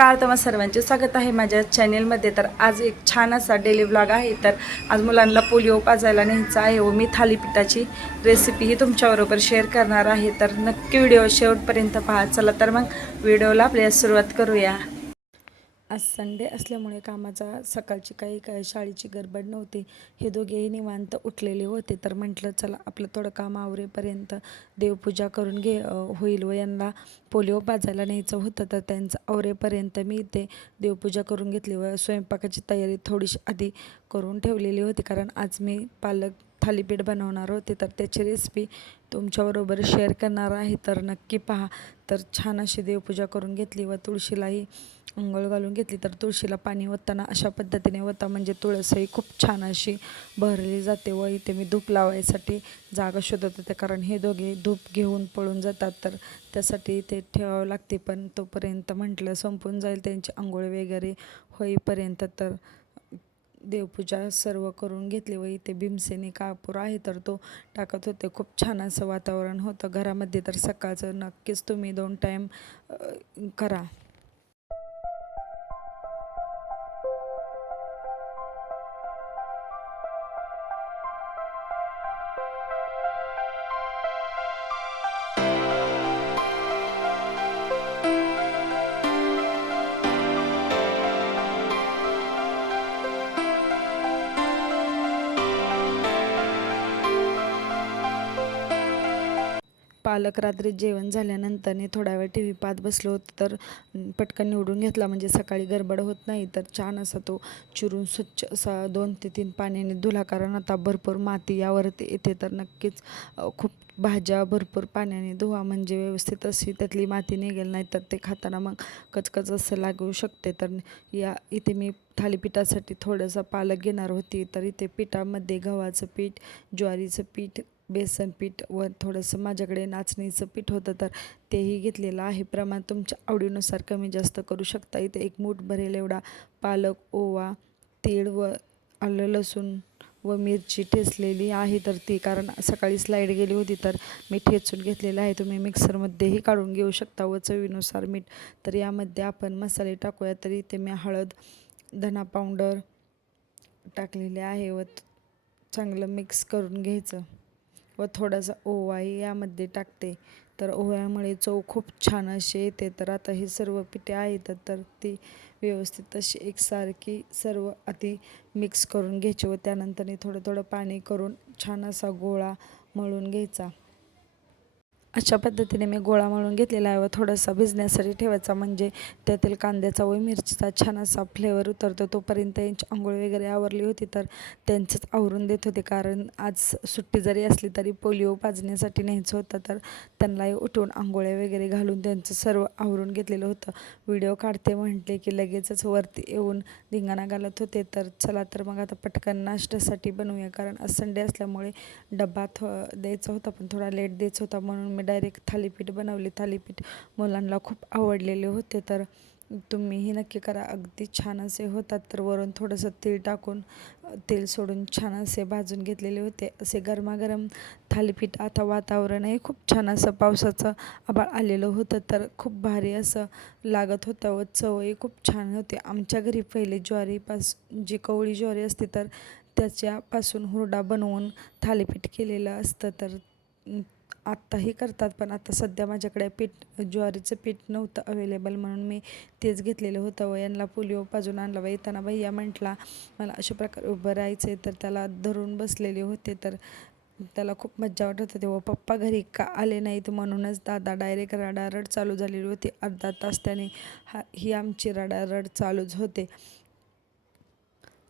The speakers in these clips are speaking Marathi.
नमस्कार, तुम्हा सर्वांचे स्वागत आहे माझ्या चॅनेलमध्ये। तर आज एक छान असा डेली व्लॉग आहे। तर आज मुलांना पोलिओ पाजायला न्यायचा आहे व मी थालीपीठाची रेसिपी ही तुमच्याबरोबर शेअर करणार आहे। तर नक्की व्हिडिओ शेवटपर्यंत पहा। चला तर मग व्हिडिओला आपल्याला सुरुवात करूया। आज संडे असल्यामुळे कामाचा सकाळची काही शाळेची गडबड नव्हती। हे दोघेही निवांत उठलेले होते। तर म्हटलं चला आपलं थोडं काम आवरेपर्यंत देवपूजा करून होईल व यांना पोलिओ पाजायला न्यायचं होतं। तर त्यांचं आवरेपर्यंत मी इथे देवपूजा करून घेतली व स्वयंपाकाची तयारी थोडीशी आधी करून ठेवलेली होती, कारण आज मी पालक थालीपीठ बनवणार होते। तर त्याची रेसिपी तुमच्याबरोबर शेअर करणार आहे, तर नक्की पहा। तर छान अशी देवपूजा करून घेतली व तुळशीलाही अंघोळ घालून घेतली। तर तुळशीला पाणी ओतताना अशा पद्धतीने ओता, म्हणजे तुळसही खूप छान अशी बहरली जाते। व इथे मी धूप लावायसाठी जागा शोधत होते, कारण हे दोघे धूप घेऊन पळून जातात, तर त्यासाठी इथे ठेवावं लागते। पण तोपर्यंत म्हटलं संपून जाईल त्यांची अंघोळ वगैरे होईपर्यंत। तर देवपूजा सर्व करून घेतली व इथे भीमसेनी कापूर आहे तर तो टाकत होते। खूप छान असं वातावरण होतं घरामध्ये। तर सकाळचं नक्कीच तुम्ही 2 टाईम करा। पालक रात्री जेवण झाल्यानंतरने थोडा वेळ टी व्ही पाहत बसलो होतो, तर पटकन निवडून घेतला, म्हणजे सकाळी गडबड होत नाही। तर छान असा तो चिरून स्वच्छ असा 2 ते 3 पाण्याने धुला, कारण आता भरपूर माती यावरती येते। तर नक्कीच खूप भाज्या भरपूर पाण्याने धुवा, म्हणजे व्यवस्थित अशी त्यातली माती निघेल, नाही तर ते खाताना मग कचकच असं लागू शकते। तर इथे मी थालीपीठासाठी थोडंसं पालक घेणार होती। तर इथे पिठामध्ये गव्हाचं पीठ, ज्वारीचं पीठ, बेसन पीठ व थोडंसं माझ्याकडे नाचणीचं पीठ होतं, तर तेही घेतलेलं आहे। प्रमाण तुमच्या आवडीनुसार कमी जास्त करू शकता। इथे 1 मूठ भरेल एवढा पालक, ओवा, तीळ व आलं लसूण व मिरची ठेचलेली आहे। तर ती कारण सकाळी लाईट गेली होती, तर मी ठेचून घेतलेलं आहे। तुम्ही मिक्सरमध्येही काढून घेऊ शकता व चवीनुसार मीठ। तर यामध्ये आपण मसाले टाकूया। तर इथे मी हळद, धना पावडर टाकलेले आहे व चांगलं मिक्स करून घ्यायचं व थोडासा ओवाही यामध्ये टाकते। तर ओव्यामुळे चव खूप छान अशी येते। तर आता हे सर्व पिठे आहेत, तर ती व्यवस्थित अशी एकसारखी सर्व आधी मिक्स करून घ्यायची व त्यानंतर थोडं थोडं पाणी करून छान असा गोळा मळून घ्यायचा। अशा पद्धतीने मी गोळा मळून घेतलेला आहे व थोडासा भिजण्यासाठी ठेवायचा, म्हणजे त्यातील कांद्याचा व मिरचीचा छान असा फ्लेवर उतरतो। तोपर्यंत यांची अंघोळ वगैरे आवरली होती, तर त्यांचंच आवरून देत होते, कारण आज सुट्टी जरी असली तरी पोलिओ पाजण्यासाठी न्यायचं होतं। तर त्यांनाही उठवून आंघोळ्या वगैरे घालून त्यांचं सर्व आवरून घेतलेलं होतं। व्हिडिओ काढते म्हटले की लगेचच वरती येऊन धिंगाणा घालत होते। तर चला तर मग आता पटकन नाश्त्यासाठी बनवूया, कारण आज संडे असल्यामुळे डबा द्यायचा होता, पण थोडा लेट द्यायचा होता, म्हणून मी डायरेक्ट थालीपीठ बनवले। थालीपीठ मुलांना खूप आवडलेले होते, तर तुम्हीही नक्की करा, अगदी छान असे होतात। तर वरून थोडंसं तेल टाकून तेल सोडून छान असे भाजून घेतलेले होते। असे गरमागरम थालीपीठ, आता वातावरणही खूप छान असं पावसाचं आभाळ आलेलं होतं, तर खूप भारी असं लागत होतं व चवही खूप छान होते। आमच्या घरी पहिले जी कवळी ज्वारी असते, तर त्याच्यापासून हुरडा बनवून थालीपीठ केलेलं असतं। तर आत्ताही करतात, पण आता सध्या माझ्याकडे ज्वारीचं पीठ नव्हतं अवेलेबल, म्हणून मी तेच घेतलेलं होतं व यांना पोलिओ पाजून आणला व येताना भैया म्हटला मला अशा प्रकारे उभं राहायचं आहे, तर त्याला धरून बसलेले होते। तर त्याला खूप मज्जा वाटत होती व पप्पा घरी का आले नाहीत, म्हणूनच दादा डायरेक्ट रडारड चालू झालेली होती। अर्धा तास त्याने ही आमची रडारड चालूच होते।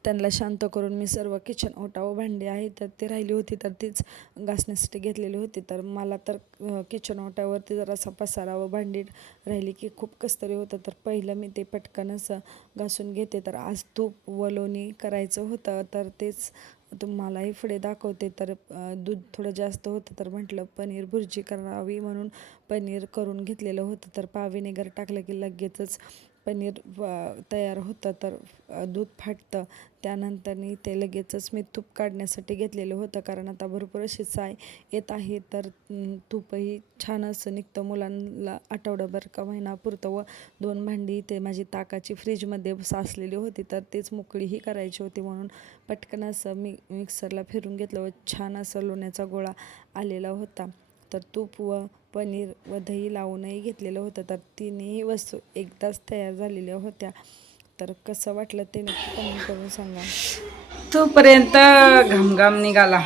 त्यांना शांत करून मी सर्व किचन ओटा व भांडी आहे तर ती राहिली होती, तर तीच घासण्यासाठी घेतलेली होती। तर मला तर किचन ओट्यावरती जरासा पसारा व भांडी राहिली की खूप कसतरी होतं, तर पहिलं मी ते पटकन असं घासून घेते। तर आज तूप व लोणी करायचं होतं, तर तेच तुम्हालाही पुढे दाखवते। तर दूध थोडं जास्त होतं, तर म्हटलं पनीर भुर्जी करावी, म्हणून पनीर करून घेतलेलं होतं। तर व्हिनेगर टाकलं की लगेचच पनीर तयार होतं तर दूध फाटतं. त्यानंतरनी ते लगेचच मी तूप काढण्यासाठी घेतलेलं होतं, कारण आता भरपूर अशी साय येत आहे. तर तूपही छान असं निघतं. मुलांना आठवडाभर का महिना पुरतं. व 2 भांडी ते माझी ताकाची फ्रीजमध्ये साचलेली होती, तर तेच मोकळीही करायची होती, म्हणून पटकन असं मिक्सरला फिरून घेतलं व छान असं लोण्याचा गोळा आलेला होता. तर तूप व पनीर व दही लावूनही घेतलेलं होतं. तर तिन्ही वस्तू एकदाच तयार झालेल्या होत्या. तर कसं वाटलं ते नक्की कमेंट करून सांगा. तोपर्यंत घामघाम निघाला,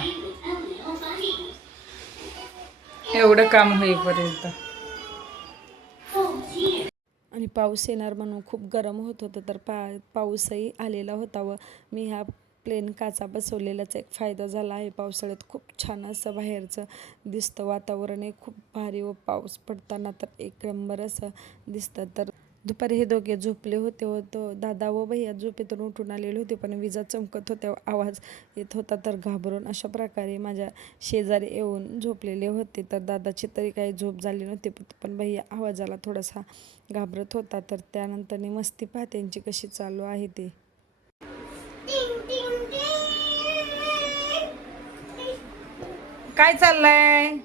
एवढं काम होईपर्यंत. आणि पाऊस येणार म्हणून खूप गरम होत होतं. तर पाऊसही आलेला होता व मी ह्या प्लेन काचा बसवलेल्याचा एक फायदा झाला आहे. पावसाळ्यात खूप छान असं बाहेरचं दिसतं, वातावरणही खूप भारी व पाऊस पडताना तर एक नंबर असं दिसतं. तर दुपारी हे दोघे झोपले होते व तो दादा व भैया झोपेतून उठून आलेले होते, पण विजा चमकत होत्या, आवाज येत होता. तर घाबरून अशा प्रकारे माझ्या शेजारी येऊन झोपलेले होते. तर दादाची तरी काही झोप झाली नव्हती, पण भैया आवाजाला थोडासा घाबरत होता. तर त्यानंतरनी मस्ती पहा त्यांची कशी चालू आहे ते. काय चाललंय?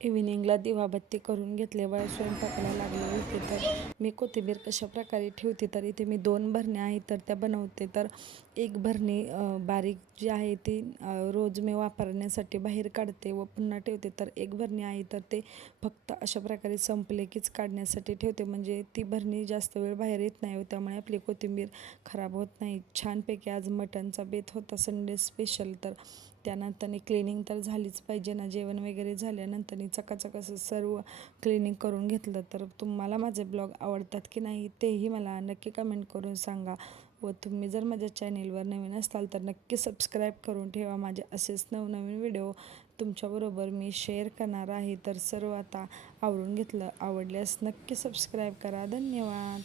इव्हिनिंगला दिवाबत्ती करून घेतले व स्वयंपाकाला लागले होते. तर मी कोथिंबीर कशा प्रकारे ठेवते, तर इथे मी 2 भरण्या आहेत तर त्या बनवते. तर एक भरणी बारीक जी आहे ती रोज मी वापरण्यासाठी बाहेर काढते व पुन्हा ठेवते. तर एक भरणी आहे तर ते फक्त अशा प्रकारे संपले कीच काढण्यासाठी ठेवते, म्हणजे ती भरणी जास्त वेळ बाहेर येत नाही व त्यामुळे आपली कोथिंबीर खराब होत नाही. छानपैकी आज मटणचा बेत होता, संडे स्पेशल. तर त्यानंतरनी क्लिनिंग तर झालीच पाहिजे ना. जेवण वगैरे झाल्यानंतर चकाचक असं सर्व क्लिनिंग करून घेतलं. तर तुम्हाला माझे ब्लॉग आवडतात की नाही तेही मला नक्की कमेंट करून सांगा. व तुम्ही जर माझ्या चॅनेलवर नवीन असाल तर नक्की सबस्क्राईब करून ठेवा. माझे असेच नवनवीन व्हिडिओ तुमच्याबरोबर मी शेअर करणार आहे. तर सर्व आता आवरून घेतलं. आवडल्यास नक्की सबस्क्राईब करा. धन्यवाद.